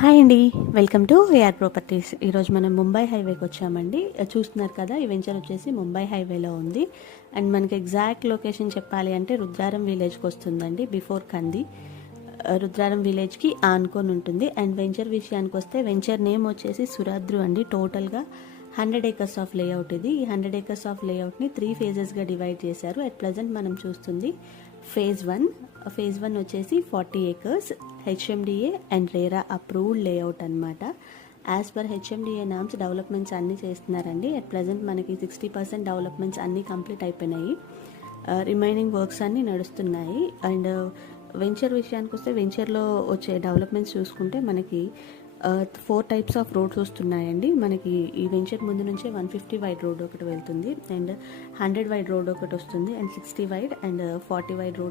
Hi అండి, welcome to AR properties. ఈరోజు మనం ముంబై హైవేకి వచ్చామండి. చూస్తున్నారు కదా, ఈ వెంచర్ వచ్చేసి ముంబై హైవేలో ఉంది. అండ్ మనకి ఎగ్జాక్ట్ లొకేషన్ చెప్పాలి అంటే రుద్రారం విలేజ్కి వస్తుందండి, బిఫోర్ కంది. రుద్రారం విలేజ్కి ఆనుకొని ఉంటుంది. అండ్ వెంచర్ విషయానికి వస్తే వెంచర్ నేమ్ వచ్చేసి సురాద్రు అండి. టోటల్గా 100 acres ఆఫ్ లేఅవుట్ ఇది. ఈ 100 acres ఆఫ్ లేఅవుట్ని 3 phases డివైడ్ చేశారు. అట్ ప్రజెంట్ మనం చూస్తుంది ఫేజ్ 1. ఫేజ్ 1 వచ్చేసి 40 acres, HMDA and RERA approved layout అనమాట. As per HMDA norms developments అన్నీ చేస్తున్నారండి. అట్ ప్రజెంట్ మనకి 60% డెవలప్మెంట్స్ అన్నీ కంప్లీట్ అయిపోయినాయి. రిమైనింగ్ వర్క్స్ అన్నీ నడుస్తున్నాయి. అండ్ వెంచర్ విషయానికి వస్తే వెంచర్లో వచ్చే డెవలప్మెంట్స్ చూసుకుంటే మనకి 4 types ఆఫ్ రోడ్స్ వస్తున్నాయండి. మనకి ఈ వెంచర్ ముందు నుంచే 150 వైడ్ రోడ్ ఒకటి వెళ్తుంది, అండ్ 100 వైడ్ రోడ్ ఒకటి వస్తుంది, and 60 wide and 40 wide roads